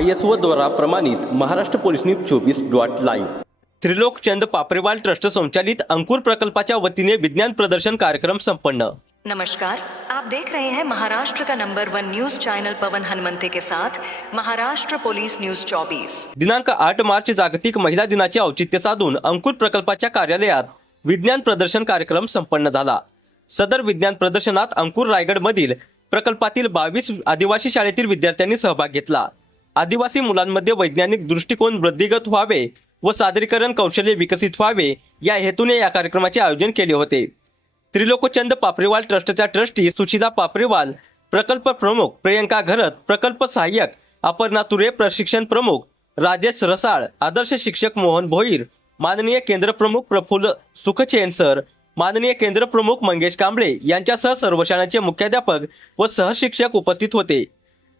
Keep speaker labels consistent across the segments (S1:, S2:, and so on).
S1: I S O द्वारा प्रमाणित Maharashtra police news चोवीस dot live. Trilokchand Paprewal trust संचालित अंकुर प्रकल्पाच्या वतीने विज्ञान प्रदर्शन कार्यक्रम संपन्न.
S2: नमस्कार. आप देख रहे हैं महाराष्ट्र का number one news channel Pawan Hanumante के साथ महाराष्ट्र पुलिस न्यूज 24
S1: दिनांक आठ मार्च जागतिक महिला दिनाचे औचित्य साधून अंकुर प्रकल्पाच्या कार्यालयात विज्ञान प्रदर्शन कार्यक्रम संपन्न झाला. सदर विज्ञान प्रदर्शनात अंकुर रायगडमधील प्रकल्पातील बावीस आदिवासी शाळेतील विद्यार्थ्यांनी सहभाग घेतला. आदिवासी मुलांमध्ये वैज्ञानिक दृष्टिकोन वृद्धिगत व्हावे व सादरीकरण कौशल्य विकसित व्हावे या हेतूने या कार्यक्रमाचे आयोजन केले होते. त्रिलोकचंद पापरेवाल ट्रस्टच्या ट्रस्टी सुशिला पापरेवाल प्रकल्प प्रमुख प्रियंका घरत प्रकल्प सहाय्यक अपर्णा तुरे प्रशिक्षण प्रमुख राजेश रसाळ आदर्श शिक्षक मोहन भोईर माननीय केंद्र प्रमुख प्रफुल्ल सुखचेन सर माननीय केंद्र प्रमुख मंगेश कांबळे यांच्यासह सर्व शाळांचे मुख्याध्यापक व सहशिक्षक उपस्थित होते.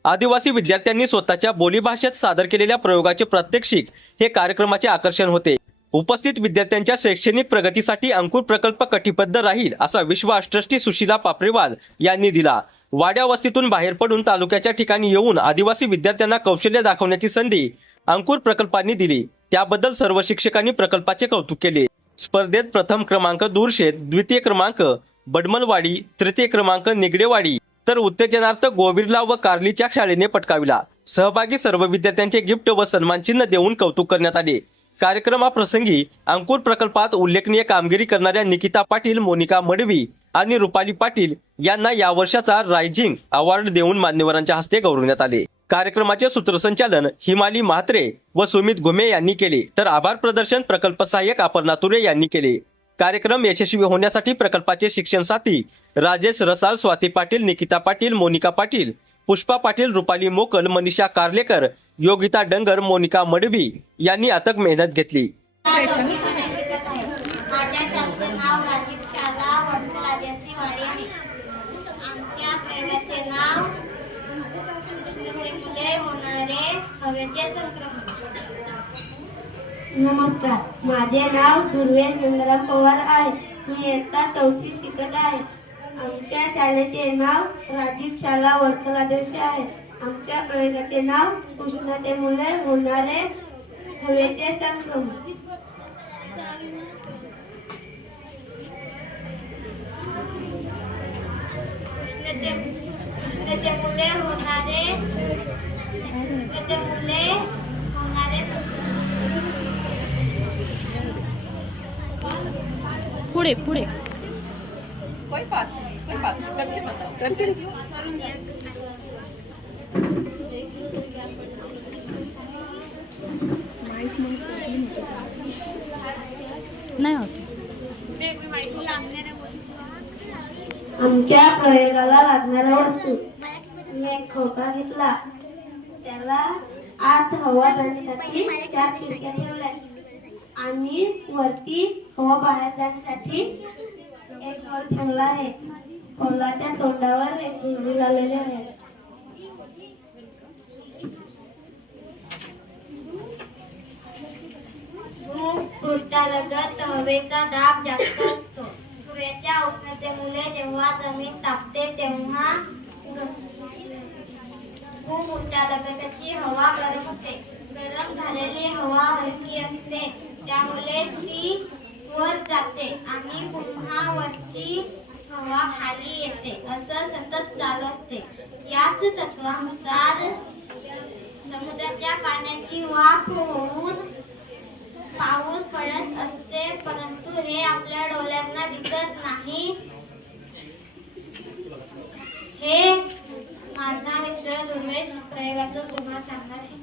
S1: आदिवासी विद्यार्थ्यांनी स्वतःच्या बोलीभाषेत सादर केलेल्या प्रयोगाचे प्रात्यक्षिक हे कार्यक्रमाचे आकर्षण होते. उपस्थित विद्यार्थ्यांच्या शैक्षणिक प्रगतीसाठी अंकुर प्रकल्प कटिबद्ध राहील असा विश्वास ट्रस्टी सुशीला पापरेवाल यांनी दिला. वाड्या वस्तीतून बाहेर पडून तालुक्याच्या ठिकाणी येऊन आदिवासी विद्यार्थ्यांना कौशल्य दाखवण्याची संधी अंकुर प्रकल्पांनी दिली. त्याबद्दल सर्व शिक्षकांनी प्रकल्पाचे कौतुक केले. स्पर्धेत प्रथम क्रमांक दूरशेत द्वितीय क्रमांक बडमलवाडी तृतीय क्रमांक निगडेवाडी तर उत्तेजनार्थ गोविरला व कार्लीच्या शाळेने पटकाविला. सहभागी सर्व विद्यार्थ्यांचे गिफ्ट व सन्मानचिन्ह देऊन कौतुक करण्यात आले. कार्यक्रमाप्रसंगी अंकुर प्रकल्पात उल्लेखनीय कामगिरी करणाऱ्या निकिता पाटील मोनिका मडवी आणि रुपाली पाटील यांना या वर्षाचा रायझिंग अवॉर्ड देऊन मान्यवरांच्या हस्ते गौरवण्यात आले. कार्यक्रमाचे सूत्रसंचालन हिमाली म्हात्रे व सुमित घुमे यांनी केले. तर आभार प्रदर्शन प्रकल्प सहाय्यक अपर्णा तुरे यांनी केले. कार्यक्रम यशस्वी होण्यासाठी प्रकल्पाचे शिक्षण साथी राजेश रसाल स्वाती पाटील निकिता पाटील मोनिका पाटील पुष्पा पाटील रुपाली मोकल मनीषा कार्लेकर योगिता डंगर मोनिका मडवी यांनी अथक मेहनत घेतली
S3: माझ्या शाळेचे नाव राजीव शाला वडील राजाची वाडी आहे आमच्या प्रयोगाचे नाव उष्णतेमुळे होणारे हवेचे संक्रमण नमस्कार. माझे नाव दुर्वेश गंगाराम पवार आहे. मी इयत्ता चौथी शिकत आहे. आमच्या शाळेचे नाव राजीव शाला वर्तलादेश आहे. आमच्या प्रयोगाचे नाव उष्णतेमुळे होणारे हवेचे संक्रमण उष्णते उष्णतेमुळे होणारे उष्णतेमुळे
S4: पुढे पुढे.
S5: नाही
S4: होत.
S3: आमच्या प्रयोगाला लागणाऱ्या वस्तू. मी एक खोका घेतला. त्याला आत हवा जाण्यासाठी चार खिडक्या ठेवल्या. आणि वरती हवा बाहेर जाण्यासाठी एक वर ठेवला आहे पोलाच्या तोंडावर एक गुंडी लावलेली आहे लगत हवेचा दाब जास्त असतो सूर्याच्या उष्णतेमुळे जेव्हा जमीन तापते तेव्हा खूप उलटा लगताची हवा गरम होते गरम झालेली हवा हलकी असते त्यामुळे ती वर जाते आणि पुन्हा वरची हवा खाली येते. असं सतत चालू असते. याच तत्वानुसार समुद्राच्या पाण्याची वाफ होऊन पाऊस पडत असते. परंतु हे आपल्या डोळ्यांना दिसत नाही. हे माझा मित्र दुर्वेश प्रयोगाचं तुम्हाला सांगणार आहे.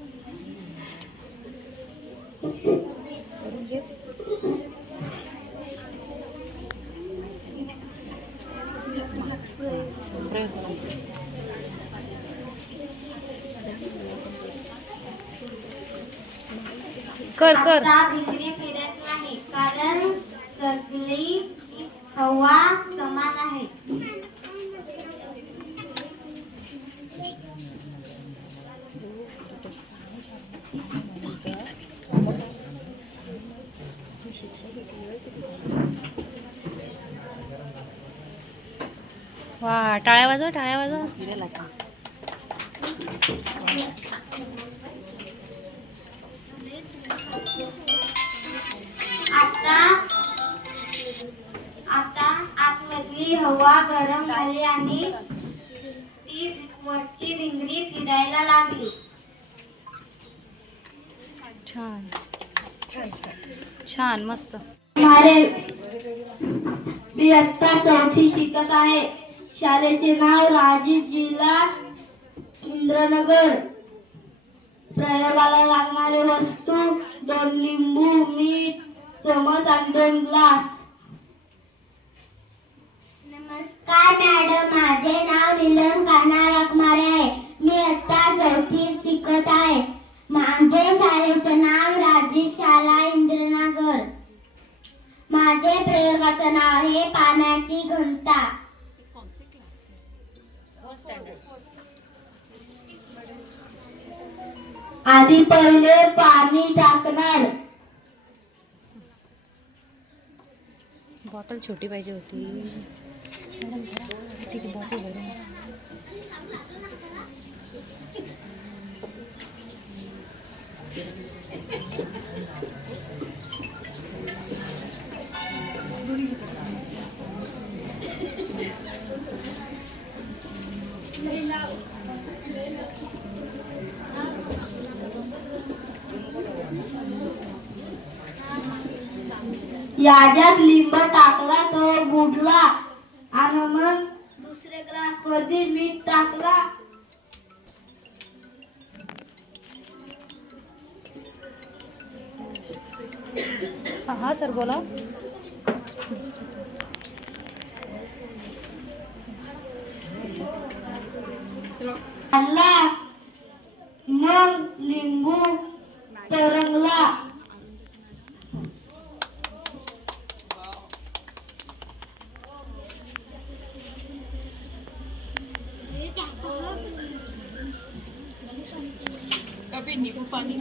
S4: कर कर.
S3: भिंगरी फिरत नाही कारण सगळी हवा समान आहे.
S4: वा टाळ्या वाजव टाळ्या वाजव.
S6: हवा गरम झाली आणि ती वरची भिंगरी फिरायला लागली.
S4: छान. छान मस्त.
S6: मारे मी आत्ता चौथी शिकत आहे. शाळेचे नाव राजीव जिल्हा इंद्रनगर. प्रयोगाला लागणारे वस्तू दोन लिंबू मीठ चमच आणि दोन ग्लास नमस्कार मॅडम माझे नाव नीलम कान्हा रखमारे आहे मी आता चौथीत शिकत आहे माझे शाळेचे नाव राजीव शाळा इंद्रनगर माझे प्रयोगाचं नाव आहे पाण्याची घंटा. आधी पहिले पाणी टाकणार.
S4: बॉटल छोटी पाहिजे होती. मॅडम जरा ठीक आहे बॉटल भरून
S6: याच्यात लिंब टाकला तो बुडला. आणि मग दुसऱ्या ग्लासमध्ये मीठ टाकला.
S4: हां सर बोला.
S6: आणला.